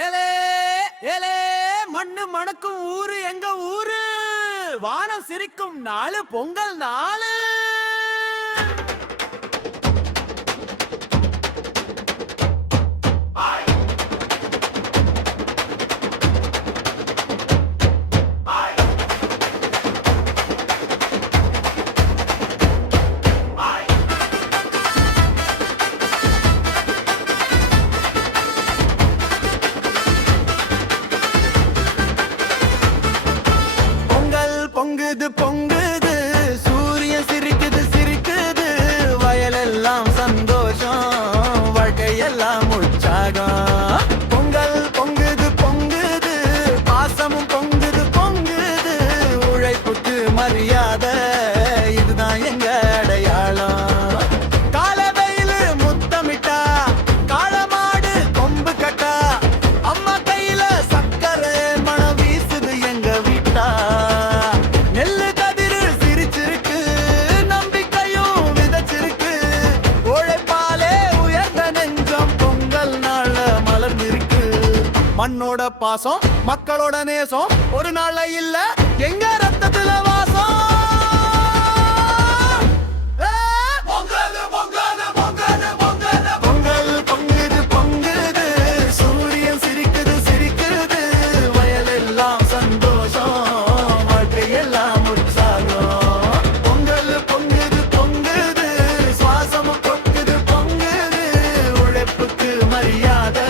ஏலே ஏலே மண்ணு மணக்கும் ஊரு எங்க ஊரு, வானம் சிரிக்கும் நாளு பொங்கல் நாளு. பொங்குது பொங்குது சூரியன் சிரிக்குது சிரிக்குது, வயலெல்லாம் சந்தோஷம், வாழ்க்கையெல்லாம் உற்சாகம். பொங்கல் பொங்குது பொங்குது, பாசமும் பொங்குது பொங்குது, உழைப்புக்கு மரியாதை, இதுதான் எங்க அடையாளம். காலவெயிலு முத்தமிட்டா, காளமாடு கொம்பு கட்டா, அம்மா கையில சக்கரை மனம் வீசுது எங்க வீட்டா. மண்ணோட பாசம், மக்களோட நேசம், ஒரு நாள்ல இல்ல எங்க ரத்தத்துல வாசம். பொங்கல் பொங்குது பொங்குது, சூரியன் சிரிக்குது சிரிக்குது, வயலெல்லாம் சந்தோஷம், வாழ்க்கையெல்லாம் உற்சாகம். பொங்கல் பொங்குது பொங்குது, சுவாசமும் பொங்குது பொங்குது, உழைப்புக்கு மரியாதை,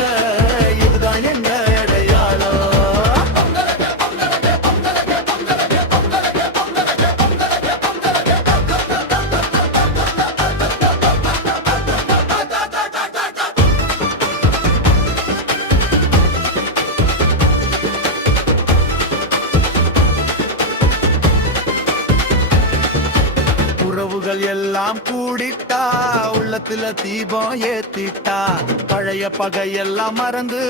இதுதான் எங்க உறவுகள் எல்லாம் கூடிட்டா, உள்ளத்துல தீபம் ஏத்திட்டா, பழைய பகையெல்லாம் மறந்து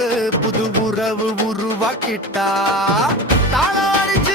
புது உறவு உருவாக்கிட்டா. தாளம் அடிச்சு